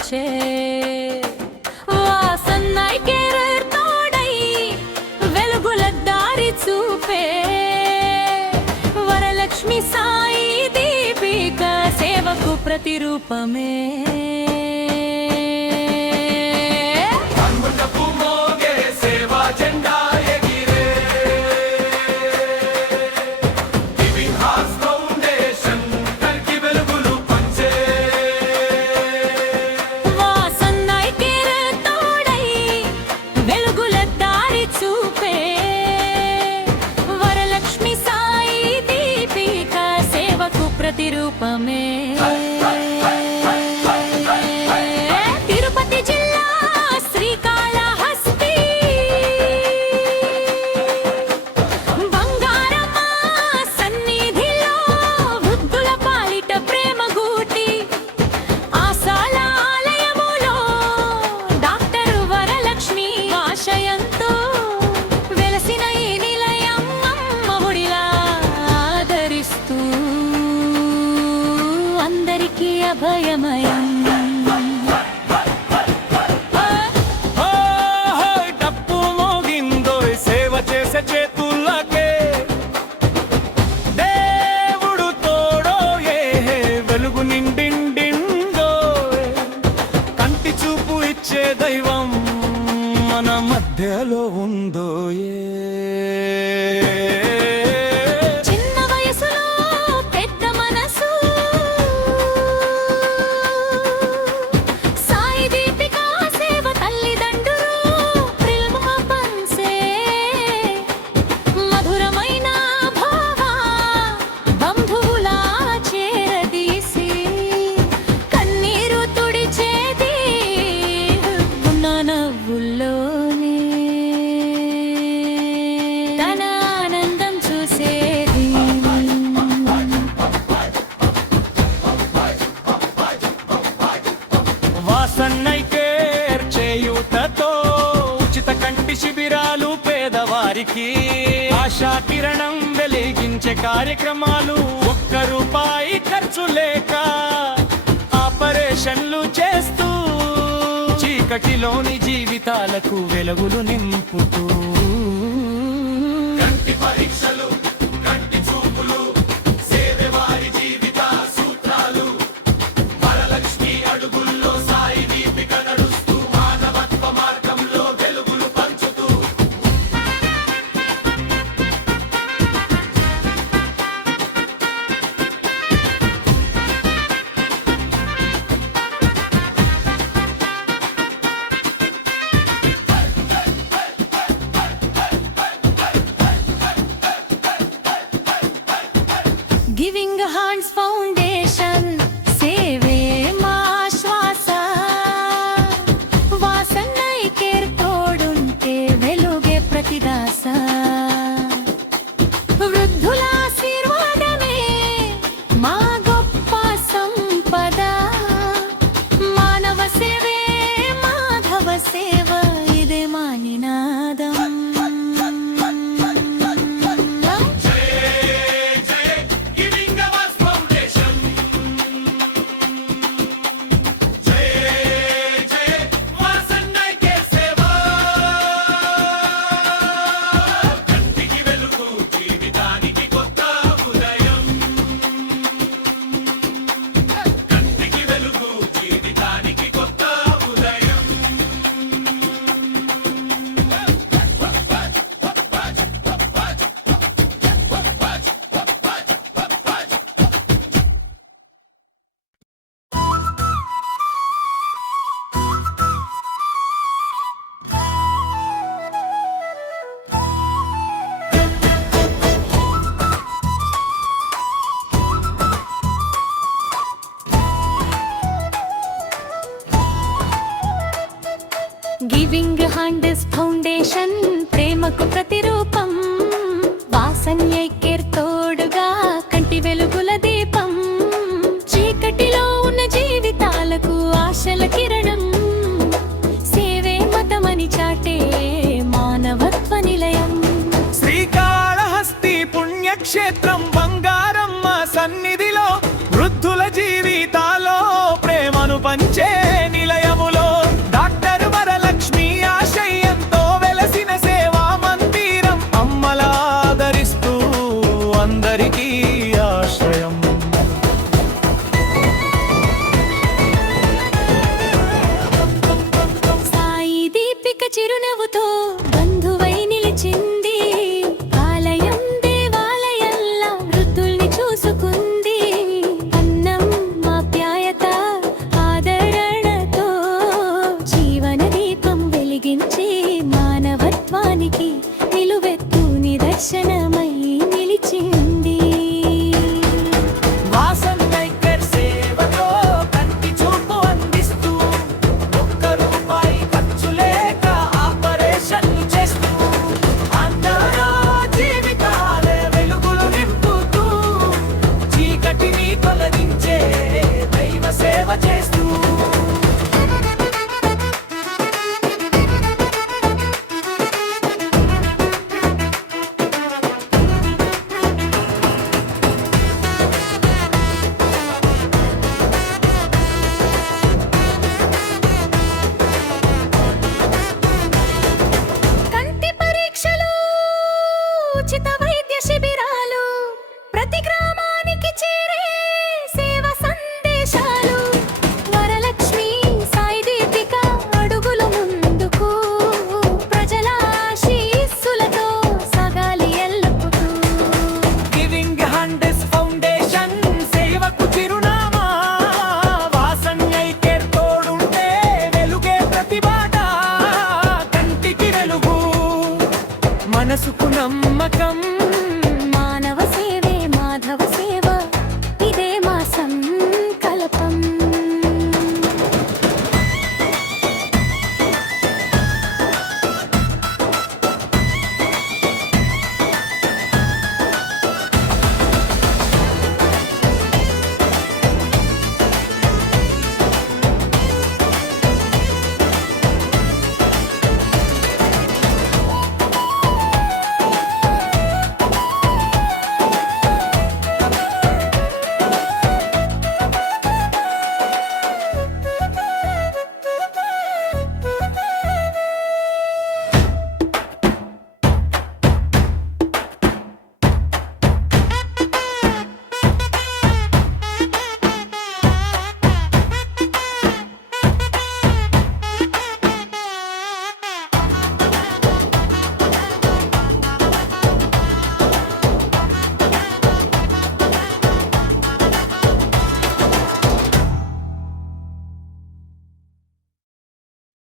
పంచే వాసన్నైకేర్ తోడై వెలుగుల దారి చూపే వరలక్ష్మి సాయి దీపిక సేవకు ప్రతిరూపమే ప్రతిరూపమే తిరుపతి జిల్లా శ్రీకాళహస్తి బంగారమ్మ సన్నిధిలో వృద్ధుల పాలిట ప్రేమ గూటి ఆశాల ఆలయములో డాక్టర్ వరలక్ష్మి ఆశయంతో వెలసిన ఈ నిలయం అమ్మఒడిలా ఆదరిస్తూ అందరికీ అభయమయం డప్పు మోగిందో సేవ చేసే చేతులకే దేవుడు తోడో వెలుగు నిండిండిందో కంటి చూపు ఇచ్చే దైవం మన మధ్యలో ఉందో వాసన్నైకేర్ చేయూతతో ఉచిత కంటి శిబిరాలు పేదవారికి ఆశా కిరణం వెలిగించే కార్యక్రమాలు ₹1 ఖర్చు లేక ఆపరేషన్లు చేస్తూ చీకటిలోని జీవితాలకు వెలుగులు నింపుతూ కంటి పరీక్షలు కంటి చూపులు సేవవారి జీవిత సూత్రాలు వరలక్ష్మి అడుగుల్లో సాయి దీపిక నడుస్తూ మానవత్వ మార్గంలో వెలుగులు పంచుతూ గివింగ్ హ్యాండ్స్ ఫౌండేషన్ సేవే మా శ్వాస వాసన్నైకేర్ తోడుంటే వెలుగే ప్రతిదాస వృద్ధుల ఆశీర్వాదమే మా గొప్ప సంపద మానవ సేవే మాధవ సేవ ఇదే మా నినాదం గివింగ్ హ్యాండ్స్ ఫౌండేషన్ ప్రేమకు ప్రతిరూపం వాసన్నైకేర్ తోడుగా కంటి వెలుగుల దీపం చీకటిలో ఉన్న జీవితాలకు ఆశల కిరణం సేవే మతమని చాటే మానవత్వ నిలయం శ్రీకాళహస్తి పుణ్యక్షేత్రం బంగారమ్మ సన్నిధిలో వృద్ధుల జీవితాల్లో ప్రేమను పంచే నిలయం నిదర్శనమై నిలిచింది. వాసన్నై కేర్ సేవలో కంటి చూపు అందిస్తూ ఒక్క రూపాయి ఖర్చు లేక ఆపరేషన్లు చేస్తూ అందరూ జీవితాలే వెలుగులు నింపుతూ చీకటిని తొలగించే దైవ సేవ చేస్తూ కంటి పరీక్షలు, ఉచిత వైద్య శిబిరాలు, ప్రతి గ్రామానికి చేరే సేవ సందేశాలు. వరలక్ష్మి సాయి దీపిక అడుగులు ముందుకు, ప్రజల ఆశీస్సులతో సాగాలి ఎల్లప్పుడూ. గివింగ్ హ్యాండ్స్ ఫౌండేషన్ సేవకు చిరునామా. వాసన్యై కేర్ తోడుంటే వెలుగే ప్రతిబాట. కంటికి వెలుగు, మనసుకు నమ్మకం.